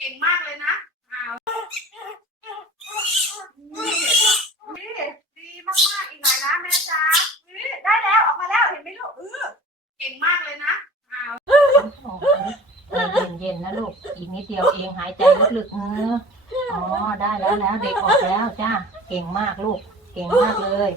เก่งมากเลยนะนี่นี่ดีมากๆอีกหน่อยนะแม่จ๋าได้แล้วออกมาแล้วเห็นไหมลูกเก่งมากเลยนะเย็นๆนะลูกอีกนิดเดียวเองหายใจลึกๆอ๋อได้แล้วเด็กออกแล้วจ้าเก่งมากลูกเก่งมากเลย